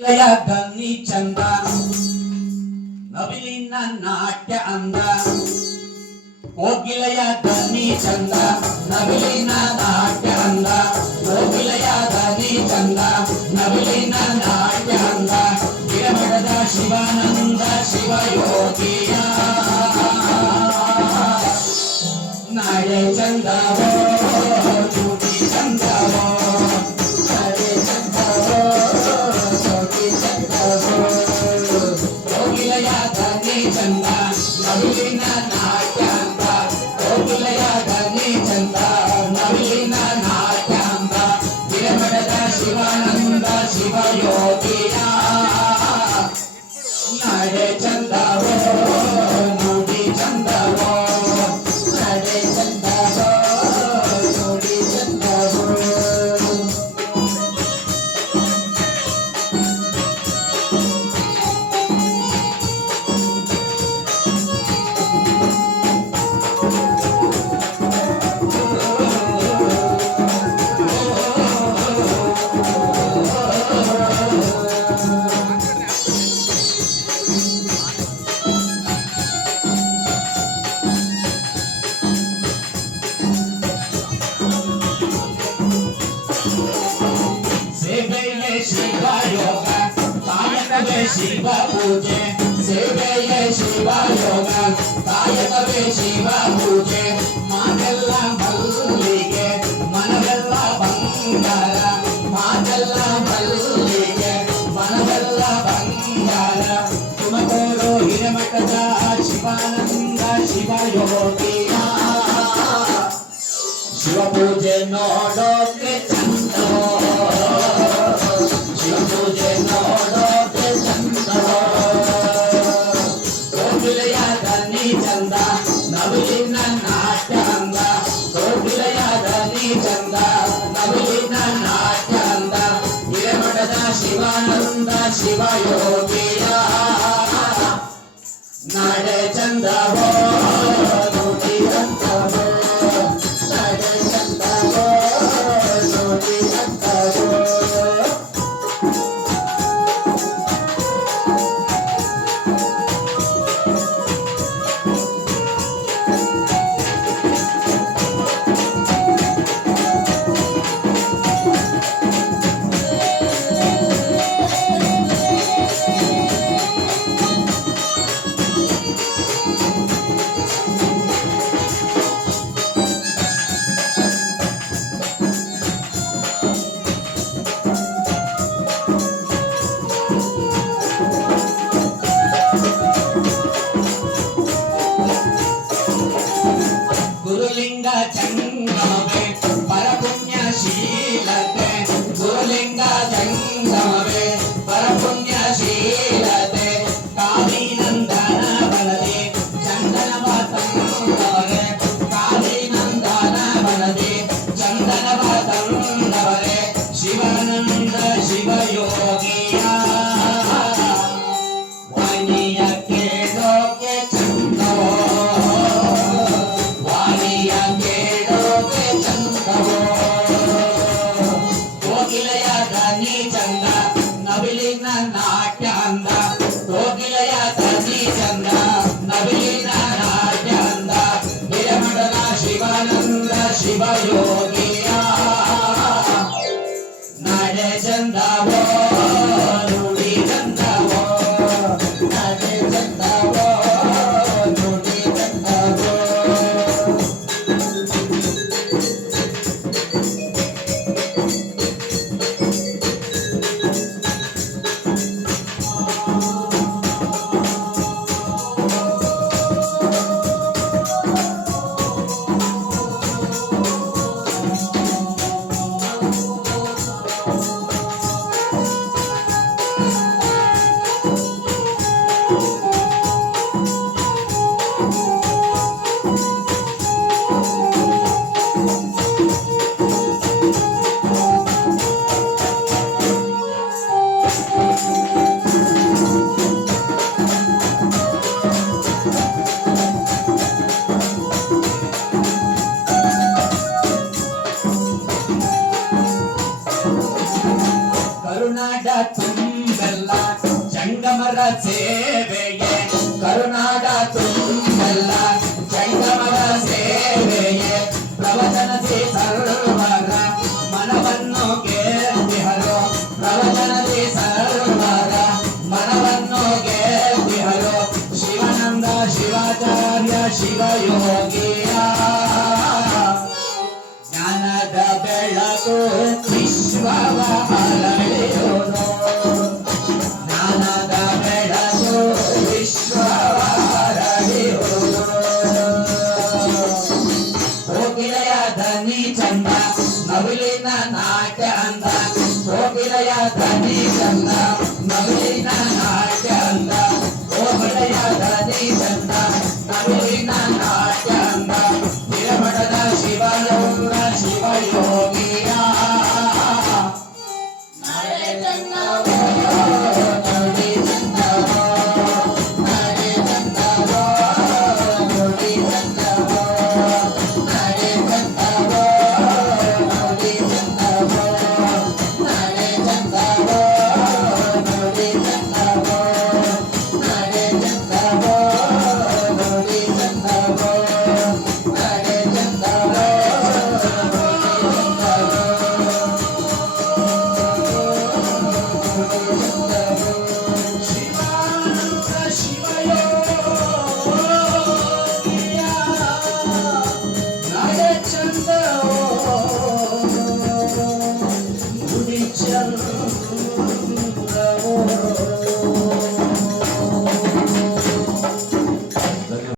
ಗಮನಿ ಚಂದ ನವಿಲಿನ ನಾಟ್ಯ ಅಂದ ಕೋಗಿಲೆಯ ಧ್ವನಿ ಚಂದ ನವಿಲಿನ ನಾಟ್ಯ ಅಂದ ಕೋಗಿಲೆಯ ಧ್ವನಿ ಚಂದ ನವಿಲಿನ ನಾಟ್ಯ ಅಂದ ಗಿಡಮಠದ ಶಿವಾನಂದ ಶಿವಯೋಗಿಯ ನಾಳೆ ಚಂದವೋ ಶಿವ ಪೂಜೆ ಸೇವೆಯ ಶಿವ ಯೋಗ ಕಾಯಕವೇ ಶಿವ ಪೂಜೆ ಮಾತೆಲ್ಲ ಮಲ್ಲಿಗೆ ಮನವೆಲ್ಲ ಬಂಗಾರ ಮಾತೆಲ್ಲ ಮಲ್ಲಿಗೆ ಮನವೆಲ್ಲ ಬಂಗಾರ ತುಮಕೂರು ಹಿರಮಠದ ಶಿವಾನಂದ ಶಿವ ಯೋಗಿಯ ಶಿವ ಪೂಜೆ ನೋಡೋಕೆ దండ దండవే పరపు ತುಂಬೆಲ್ಲ ಜಂಗಮರ ಸೇವೆಗೆ ಕರುನಾಡ ತುಂಬೆಲ್ಲ ಜಂಗಮರ ಸೇವೆಗೆ ಪ್ರವಚನದಿ ಸರ್ವರ ಮನವನ್ನು ಗೆದ್ದಿಹರು ಪ್ರವಚನದಿ ಸರ್ವರ ಮನವನ್ನು ಗೆದ್ದಿಹರು ಶಿವಾನಂದ ಶಿವಾಚಾರ್ಯ ಶಿವಯೋಗಿಯ